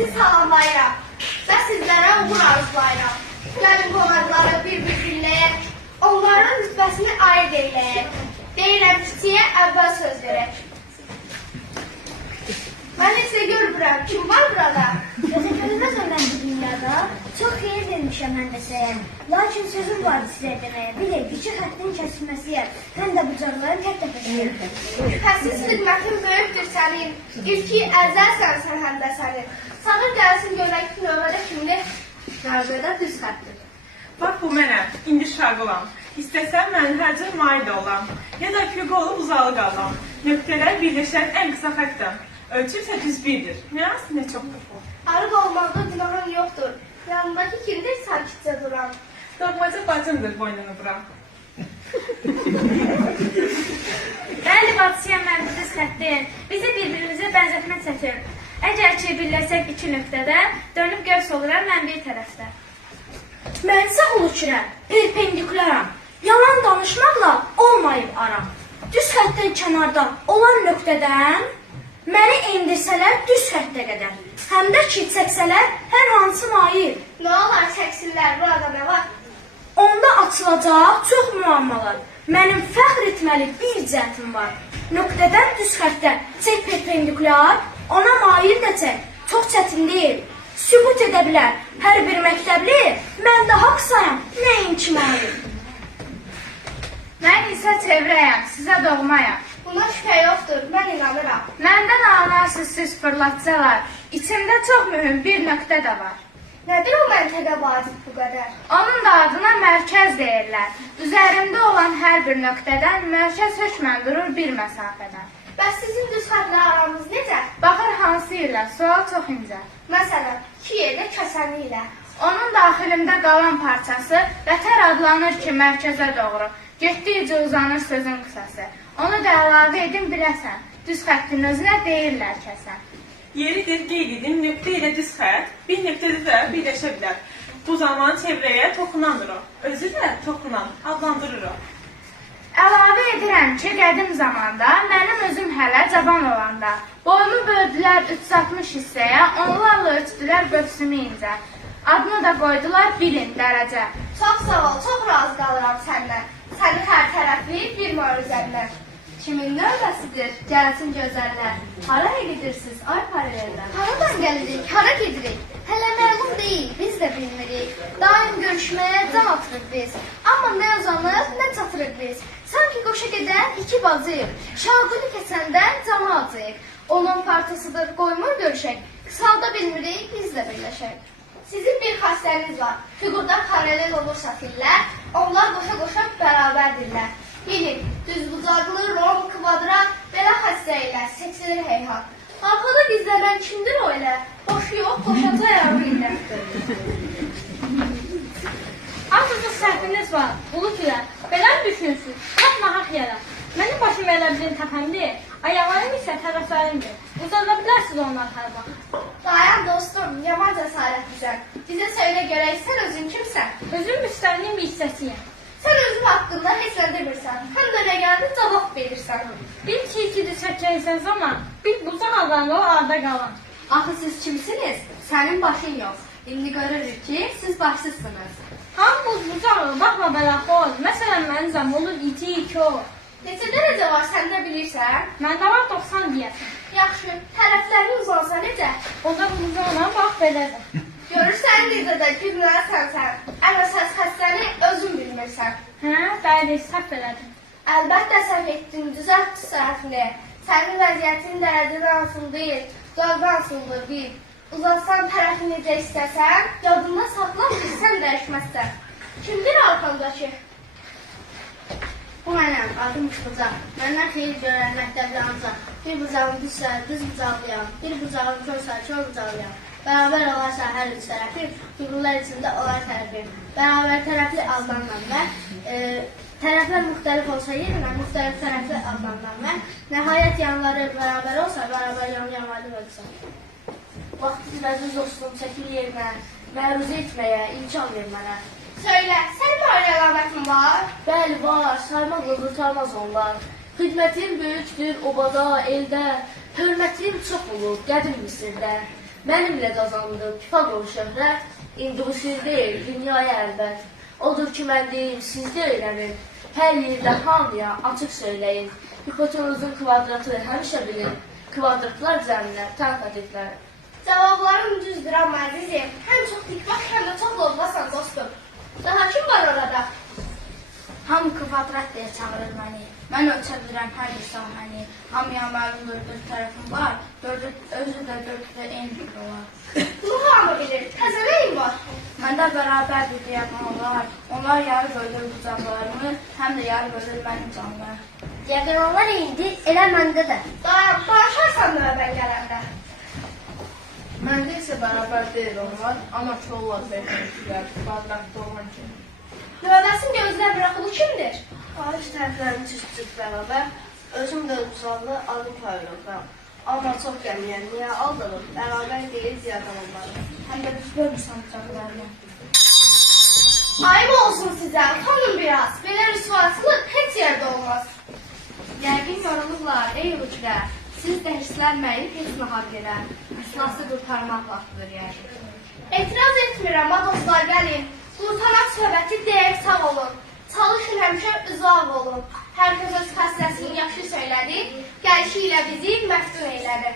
sizi salamlayıram və sizlərə uğur arzulayıram. Gəlin qonaqları bir-bir dinləyək, onların rütbəsini ayırt eləyək. Deyirəm kiçiyə əvvəl söz verək. Mən heç də görmürəm, kim var burada? Gözə görünməz o mən bu dünyada. Çox xeyir vermişəm mən də səyəm. Lakin sözüm vardı sizə deməyə. Bilək, küçük xəttin kəsilməsiyə. Həm də bucaqların tək təpəsiyəm. Şübhəsiz xidmətin böyükdür sənin. İlki əzəlsən sən həm də sənin. Sanır gəlsin görək ki, növbədə kimdir? Növbədə düz xətdir. Bax bu mənəm, indi şarq olan. İstəsən mən hər cür mail də olam. Ya da füqə olub uzalı qalam. Nöqtələr birləşən ən qısa xətdən. Ölçürsə düz birdir. Nə az, nə çoxdur. Arıq olmaqda günahın yoxdur. Yanındakı kimdir sakitcə duran? Doğmaca bacımdır boynunu vuran. Bəli, bacısıyam mən bu düz xəttin. Bizi bir-birimizə bənzətmə çəkir. Əgər ki, birləşək iki nöqtədə, dönüb göz oluram mən bir tərəfdə. Mən isə ulukirəm, perpendikuləram. Yalan danışmaqla olmayıb aram. Düz xətdən kənarda olan nöqtədən məni endirsələr düz xəttə qədər. Həm də ki, çəksələr hər hansı mail. Nə olar çəksinlər, burada nə var? Onda açılacaq çox müammalar. Mənim fəxr etməli bir cəhətim var. Nöqtədən düz xəttə çək perpendikular, ona mail də çək. Çox çətin deyil. Sübut edə bilər hər bir məktəbli, mən də haqsayam, nəinki mail. Mən isə çevrəyəm, sizə doğmayam. Buna şübhə yoxdur, mən inanıram. Məndən anlarsınız siz fırlatsalar, içimdə çox mühüm bir nöqtə də var. Nədir o məntəqə vacib bu qədər? Onun da adına mərkəz deyirlər. Üzərimdə olan hər bir nöqtədən mərkəz hökmən durur bir məsafədən. Bəs sizin düz xətlə aranız necə? Baxır hansı ilə, sual çox incə. Məsələn, iki yerdə kəsəni ilə. Onun daxilimdə qalan parçası vətər adlanır ki, mərkəzə doğru. Getdikcə uzanır sözün qısası. Onu da əlavə edin biləsən. Düz xəttin özünə deyirlər kəsən. Yeridir qeyd edin, nöqtə ilə düz xətt bir nöqtədə də birləşə bilər. Bu zaman çevrəyə toxunandır o. Özü də toxunan, adlandırır o. Əlavə edirəm ki, qədim zamanda, mənim özüm hələ cavan olanda, boyumu böldülər 360 hissəyə, onlarla ölçdülər qövsümü incə. Adını da qoydular bilin dərəcə. Çox sağ ol, çox razı qalıram səndən. Səni hər tərəfli bir mörüzəndən. Kimin növbəsidir? Gəlsin gözəllər. Hara gedirsiniz, ay paralellər? Haradan gəlirik, hara gedirik? Hələ məlum deyil, biz də bilmirik. Daim görüşməyə can atırıq biz. Amma nə uzanır, nə çatırıq biz. Sanki qoşa gedən iki bacıyıq. Şalqını kəsəndən canı acıyıq. Onun parçasıdır, qoymur görüşək. Qısalda bilmirik, biz də birləşək. Sizin bir xəstəniz var. Fiqurda paralel olursa fillər, onlar qoşa-qoşa bərabərdirlər. Bilin, düzbucaqlı, rom, kvadrat, belə xəstə ilə seçilir heyhat. Arxada gizlənən kimdir o elə? Boşu yox, boşaca yarı ilə. Azıcıq səhviniz var, bulut ilə. Belə düşünsün, çox nahaq yerə. Mənim başım elə bilin təpəmdir, ayaqlarım isə tərəflərimdir. Uzana bilərsiniz onlar hər vaxt. Dayan dostum, yaman cəsarətlisən. Bizə söylə görək, sən özün kimsən? Özüm müstəqilin bir hissəsiyəm. Sən özün haqqında heç nə demirsən, həm də nə gəldi cavab verirsən. Bir ki ikidir çəkəysən zaman, bir bucaq alan o arda qalan. Axı siz kimsiniz? Sənin başın yox. İndi görürük ki, siz başsızsınız. Hamı bucağı, baxma belə xoz. Məsələn, mənim zam olur 2-2 o. Neçə dərəcə var, sən də bilirsən? Məndə var 90 deyəsən. Yaxşı, tərəflərin uzansa necə? O da bucağına bax belədir. Görürsən necə də gülməlisən sən. Ən əsas xəstəni özün bilmirsən. Hə, bəli, səhv elədim. Əlbəttə səhv etdin, düzəlt səhvini. Sənin vəziyyətin dərəcədən asılı deyil, qalqan asılıdır bil. Uzatsan tərəfi necə istəsən, yadında saxla ki, sən dəyişməzsən. Kimdir arxandakı? Bu mənəm, adım bucaq. Məndən xeyir görən məktəbli ancaq. Bir bucağım düzsə, düz bucaqlıyam. Bir bucağım körsə, kör bucaqlıyam. Bərabər olarsa hər üç tərəfi, fiqurlar içində olar tərəfi. Bərabər tərəfli adlanılan və tərəflər müxtəlif olsa yerinə müxtəlif tərəfli adlanılan və nəhayət yanları bərabər olsa, bərabər yan-yanları ölsə. Vaxtınız və düz dostum çəkil yerinə, məruzə etməyə, imkan ver mənə. Söylə, sənin var əlamətin var? Bəli, var, saymaqla qurtarmaz onlar. Xidmətim böyükdür obada, eldə, hörmətim çox olur qədim Misirdə. Mənimlə qazandığım Pifaqor şöhrət indi bu siz deyil, dünyaya əlbət. Odur ki, mən deyim, siz də öyrənin. Hər yerdə hamıya açıq söyləyin. Hipotenuzun kvadratı həmişə bilin. Kvadratlar cəminə tərk ediblər. Cavablarım düzdür amma əzizim. Həm çox dikbaş, həm də çox lovğasan dostum. Daha kim var orada? Hamı kvadrat deyə çağırır məni. Mən ölçə bilirəm hər bir sahəni. Hamıya məlumdur bir tərəfim var. Özü də dörddə eyni bir olar. Bunu hamı bilir. Təzə nəyin var? Məndə bərabər bir diaqonlar. Onlar yarı bölür bucaqlarımı, həm də yarı bölür mənim canımı. Diaqonlar indi, elə məndə də. Danışarsan növbən gələndə. Məndə isə bərabər deyil onlar, amma çoğular beşinliklər, kvadratda olan kimi. Növbəsin gözlər bıraxılı kimdir? Xaric tərəflərim cüt-cüt bərabər, özüm də uzaqlı adı paylıqam. Amma çox qəmiyəm, niyə aldırım, bərabər deyil diaqonları. Həm də düz bölmürsən bucaqlarımı. Ayıb olsun sizə, utanın biraz. Belə rüsvasılık heç yerdə olmaz. Yəqin yorulurlar, ey ülkələr. Siz də hisslənməyin, heç nahar yerə. İslası qurtarmaq vaxtıdır yəqin. Etiraz etmirəm, ha dostlar, gəlin. Qurtaraq söhbəti deyək, sağ olun. Çalışın həmişə uzaq olun. Hər kəs öz xəstəsini yaxşı söylədi, gəlişi ilə bizi məftun elədi.